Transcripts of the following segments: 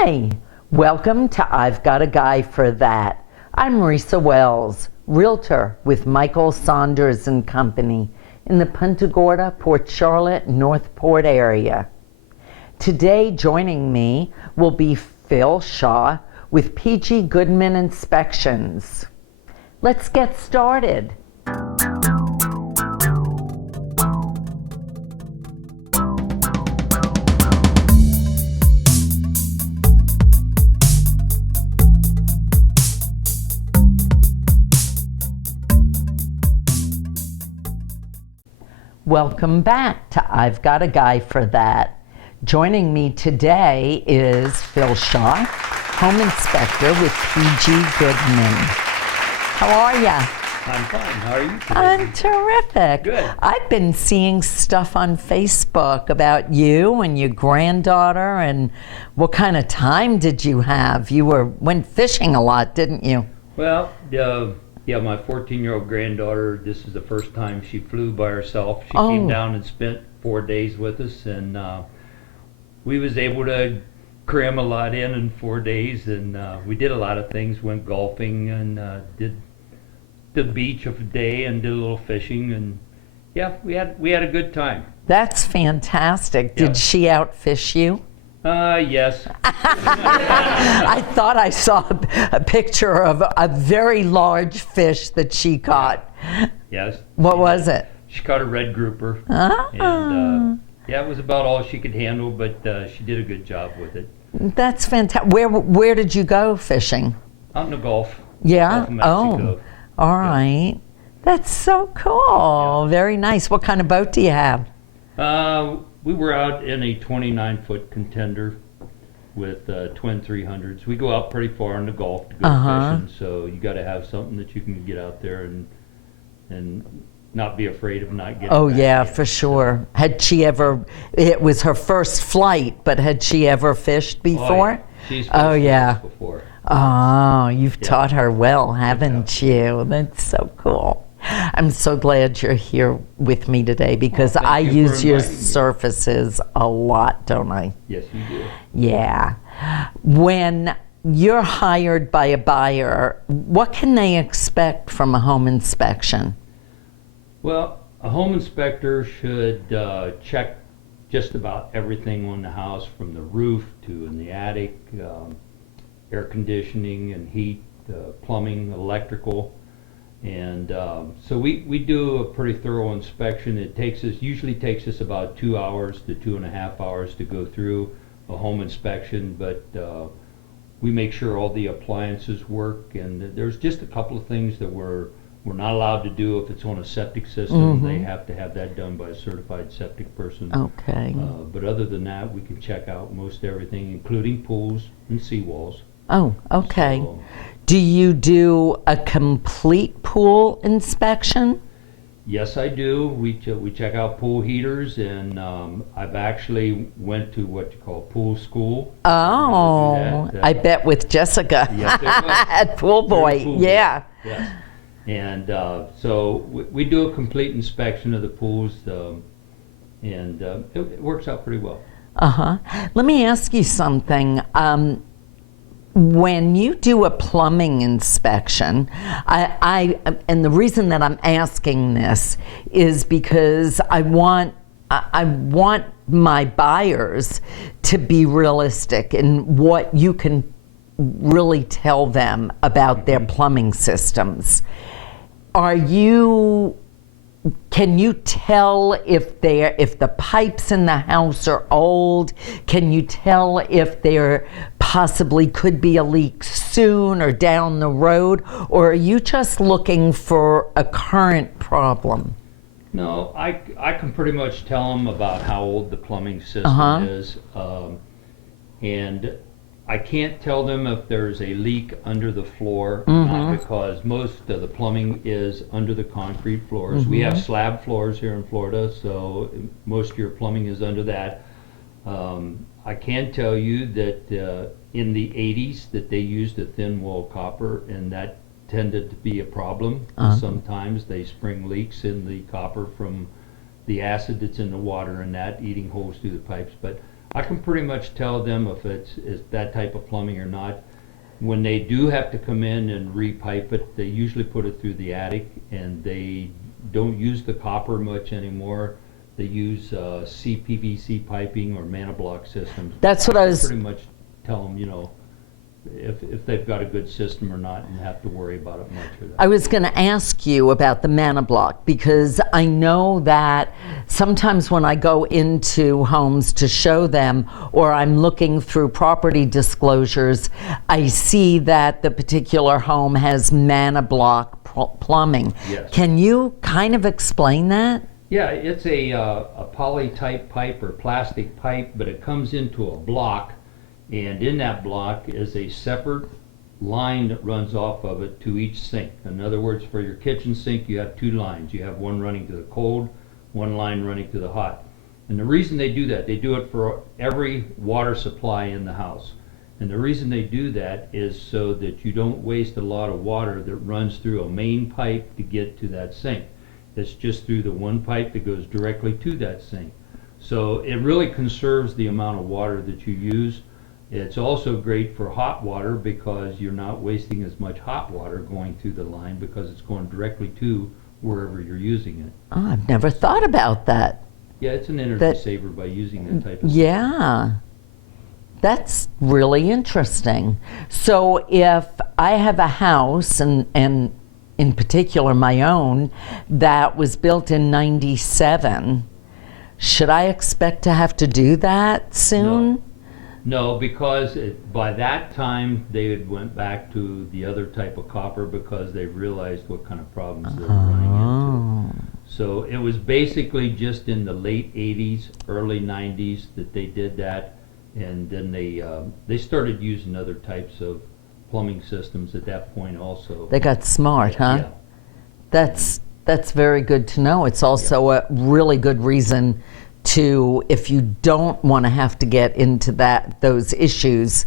Hi, welcome to I've Got a Guy for That. I'm Marisa Wells, Realtor with Michael Saunders and Company in the Punta Gorda, Port Charlotte, Northport area. Today joining me will be Phil Shaw with PG Goodman Inspections. Let's get started. Welcome back to I've Got a Guy for That. Joining me today is Phil Shaw, home inspector with PG Goodman. How are ya? I'm fine. How are you today? I'm terrific. Good. I've been seeing stuff on Facebook about you and your granddaughter, and what kind of time did you have? You went fishing a lot, didn't you? Well, yeah, my 14-year-old granddaughter, this is the first time she flew by herself. She came down and spent 4 days with us, and we was able to cram a lot in 4 days, and we did a lot of things. Went golfing and did the beach of a day and did a little fishing, and yeah, we had a good time. That's fantastic. Yeah. Did she outfish you? Yes. I thought I saw a picture of a very large fish that she caught. Yes. What was it? She caught a red grouper. Ah. And yeah, it was about all she could handle, but she did a good job with it. That's fantastic. Where did you go fishing? Out in the Gulf. Yeah. Gulf of Mexico. Oh, all right. That's so cool. Yeah. Very nice. What kind of boat do you have? We were out in a 29-foot contender with twin 300s. We go out pretty far in the Gulf to go fishing, so you got to have something that you can get out there and not be afraid of not getting Oh back yeah, in. for sure. Had she ever? It was her first flight, but had she ever fished before? She's fished Oh, with yeah. us before. Oh, you've Yeah. taught her well, haven't you? That's so cool. I'm so glad you're here with me today because Well, I thank you for use your inviting me. surfaces a lot, don't I? Yes, you do. Yeah. When you're hired by a buyer, what can they expect from a home inspection? Well, a home inspector should check just about everything on the house, from the roof to in the attic, air conditioning and heat, plumbing, electrical. And so we do a pretty thorough inspection. It usually takes us about 2 hours to 2.5 hours to go through a home inspection, but we make sure all the appliances work, and there's just a couple of things that we're not allowed to do. If it's on a septic system, they have to have that done by a certified septic person. Okay. But other than that, we can check out most everything, including pools and seawalls. Oh, okay. So, Do you do a complete pool inspection? yes, I do. We check out pool heaters, and I've actually went to what you call pool school. Oh, that. I bet with Jessica Yes, it was. at Pool Boy. Pool Yeah. Boy. Yes. And so we do a complete inspection of the pools, and it works out pretty well. Uh-huh. Let me ask you something. When you do a plumbing inspection, and the reason that I'm asking this is because I want my buyers to be realistic in what you can really tell them about their plumbing systems. Can you tell if the pipes in the house are old? Can you tell if there possibly could be a leak soon or down the road? Or are you just looking for a current problem? No, I can pretty much tell them about how old the plumbing system is, and I can't tell them if there's a leak under the floor, not because most of the plumbing is under the concrete floors. We have slab floors here in Florida, so most of your plumbing is under that. I can tell you that in the 80s that they used a thin wall copper, and that tended to be a problem. Sometimes they spring leaks in the copper from the acid that's in the water and that eating holes through the pipes. But I can pretty much tell them if it's that type of plumbing or not. When they do have to come in and repipe it, they usually put it through the attic, and they don't use the copper much anymore. They use CPVC piping or manablock systems. That's what I can was. pretty much tell them, if they've got a good system or not, and have to worry about it much. I was going to ask you about the mana block, because I know that sometimes when I go into homes to show them, or I'm looking through property disclosures, I see that the particular home has mana block plumbing. Yes. Can you kind of explain that? Yeah, it's a poly-type pipe or plastic pipe, but it comes into a block, and in that block is a separate line that runs off of it to each sink. In other words, for your kitchen sink, you have two lines. You have one running to the cold, one line running to the hot. And the reason they do that, they do it for every water supply in the house. And the reason they do that is so that you don't waste a lot of water that runs through a main pipe to get to that sink. It's just through the one pipe that goes directly to that sink. So it really conserves the amount of water that you use. It's also great for hot water because you're not wasting as much hot water going through the line, because it's going directly to wherever you're using it. Oh, I've never thought about that. Yeah, it's an energy saver by using that type of Yeah. That's really interesting. So if I have a house, and in particular my own, that was built in 97, should I expect to have to do that soon? No, because by that time they had went back to the other type of copper, because they realized what kind of problems they were running into. So it was basically just in the late 80s, early 90s that they did that, and then they started using other types of plumbing systems at that point also. They got smart, huh? Yeah. That's very good to know. It's also a really good reason to, if you don't want to have to get into those issues,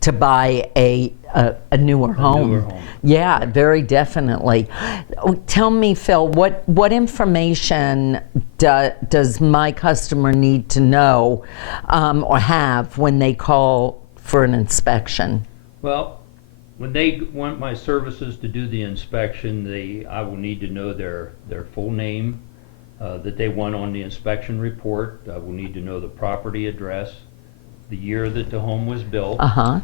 to buy a newer home. Newer home. Yeah, very definitely. Tell me, Phil, what information does my customer need to know or have when they call for an inspection? Well, when they want my services to do the inspection, I will need to know their full name that they want on the inspection report. I will need to know the property address, the year that the home was built, Uh-huh.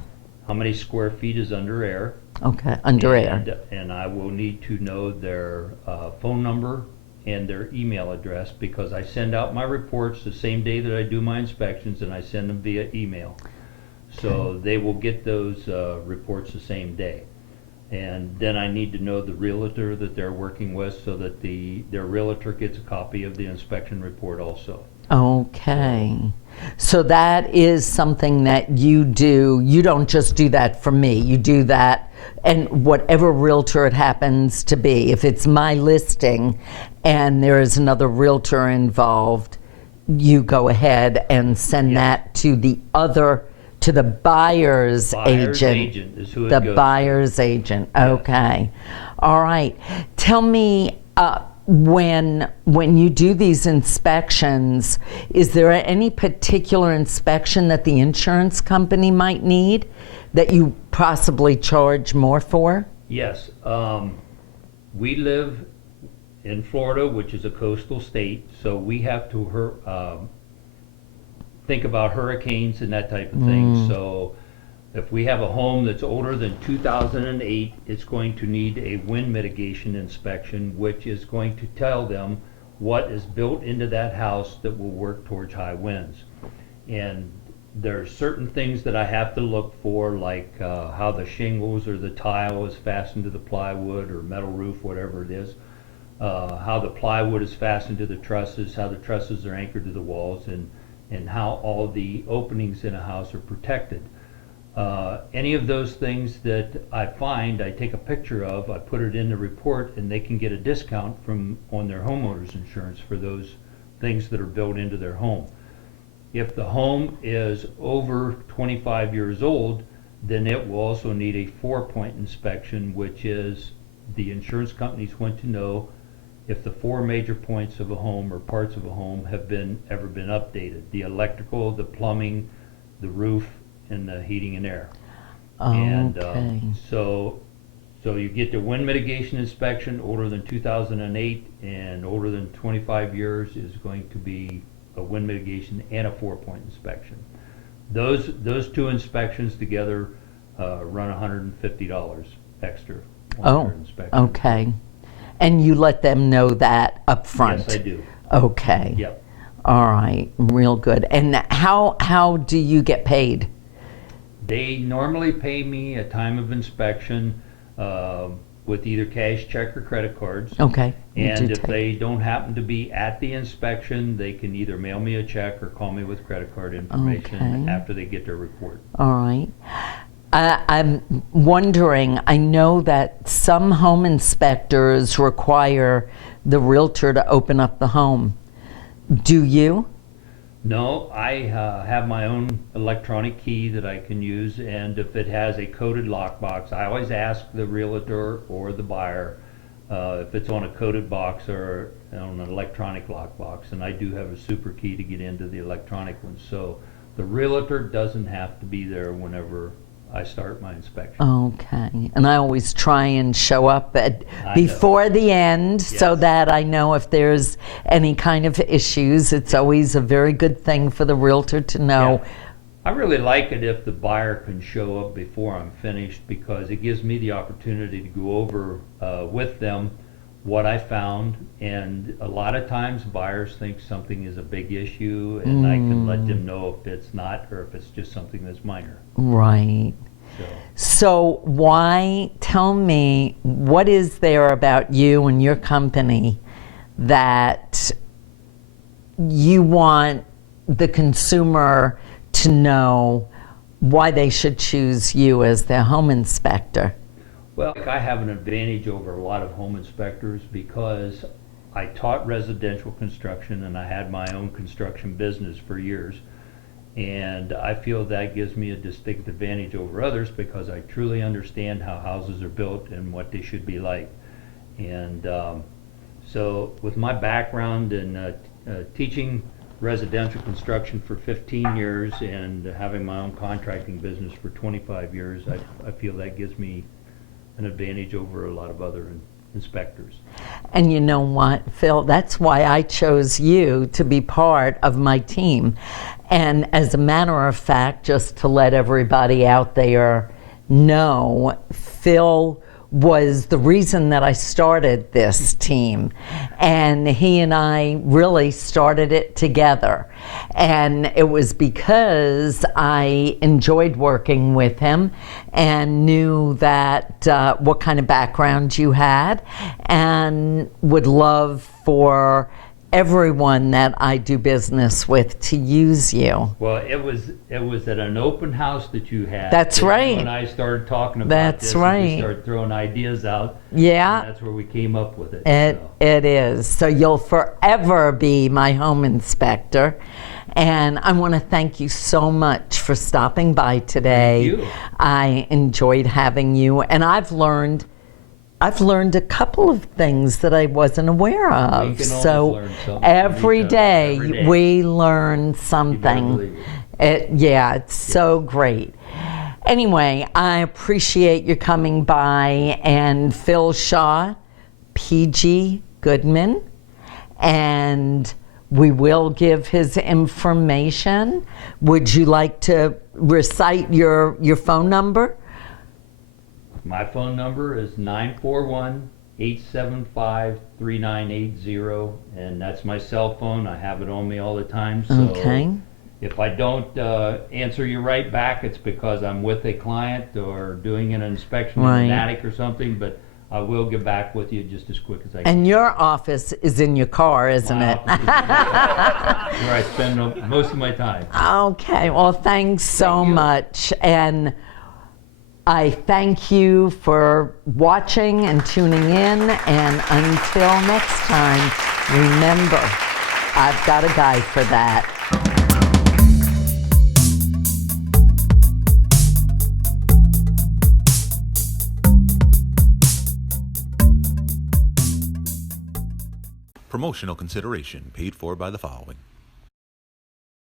how many square feet is under air. Okay, under air. And I will need to know their phone number and their email address, because I send out my reports the same day that I do my inspections, and I send them via email. So they will get those reports the same day. And then I need to know the realtor that they're working with, so that their realtor gets a copy of the inspection report also. Okay. So that is something that you do. You don't just do that for me. You do that, and whatever realtor it happens to be. If it's my listing and there is another realtor involved, you go ahead and send that to the buyer's agent. Is who it The goes buyer's agent. Okay. All right. Tell me, when you do these inspections, is there any particular inspection that the insurance company might need that you possibly charge more for? Yes. We live in Florida, which is a coastal state, so we have to think about hurricanes and that type of thing. So if we have a home that's older than 2008, it's going to need a wind mitigation inspection, which is going to tell them what is built into that house that will work towards high winds. And there's certain things that I have to look for, like how the shingles or the tile is fastened to the plywood or metal roof, whatever it is, how the plywood is fastened to the trusses, how the trusses are anchored to the walls, and how all the openings in a house are protected. Any of those things that I find, I take a picture of, I put it in the report, and they can get a discount on their homeowner's insurance for those things that are built into their home. If the home is over 25 years old, then it will also need a 4-point inspection, which is the insurance companies want to know if the four major points of a home or parts of a home have ever been updated: the electrical, the plumbing, the roof, and the heating and air. And Okay. so you get the wind mitigation inspection older than 2008 and older than 25 years is going to be a wind mitigation and a 4-point inspection. Those two inspections together run $150 extra on their inspection. Okay. And you let them know that up front? Yes, I do. Okay. Yep. All right. Real good. And how do you get paid? They normally pay me at time of inspection with either cash, check, or credit cards. Okay. you And do if take- they don't happen to be at the inspection, they can either mail me a check or call me with credit card information Okay. after they get their report. All right. I'm wondering, I know that some home inspectors require the realtor to open up the home. Do you? No, I have my own electronic key that I can use, and if it has a coded lockbox, I always ask the realtor or the buyer if it's on a coded box or on an electronic lockbox, and I do have a super key to get into the electronic one. So the realtor doesn't have to be there whenever I start my inspection. Okay. And I always try and show up I know. before the end so Yes. that I know if there's any kind of issues. It's always a very good thing for the realtor to know. Yeah. I really like it if the buyer can show up before I'm finished, because it gives me the opportunity to go over with them what I found, and a lot of times buyers think something is a big issue, and I can let them know if it's not, or if it's just something that's minor. Right. So So tell me, what is there about you and your company that you want the consumer to know why they should choose you as their home inspector? Well, I have an advantage over a lot of home inspectors because I taught residential construction and I had my own construction business for years. And I feel that gives me a distinct advantage over others because I truly understand how houses are built and what they should be like. And so with my background in teaching residential construction for 15 years and having my own contracting business for 25 years, I feel that gives me an advantage over a lot of other inspectors. And you know what, Phil? That's why I chose you to be part of my team. And as a matter of fact, just to let everybody out there know, Phil was the reason that I started this team. And he and I really started it together. And it was because I enjoyed working with him and knew that what kind of background you had, and would love for everyone that I do business with to use you. Well, it was at an open house that you had. That's that right. You and I started talking about That's this. And right. we started throwing ideas out. Yeah. And that's where we came up with it. It is. So you'll forever be my home inspector. And I want to thank you so much for stopping by today. Thank you. I enjoyed having you, and I've learned a couple of things that I wasn't aware of. We can always So learn something from every each other, day, every day. we learn You better something. believe it. Yeah, it's so great. Anyway, I appreciate you coming by. And Phil Shaw, PG Goodman, and we will give his information. Would you like to recite your phone number? My phone number is 941-875-3980, and that's my cell phone. I have it on me all the time. So Okay. if I don't answer you right back, it's because I'm with a client or doing an inspection in Right. an attic or something, but I will get back with you just as quick as I can. And your office is in your car, isn't My it? office is where I spend most of my time. Okay, well, thanks so Thank you. much. And I thank you for watching and tuning in. And until next time, remember, I've got a guy for that. Promotional consideration paid for by the following.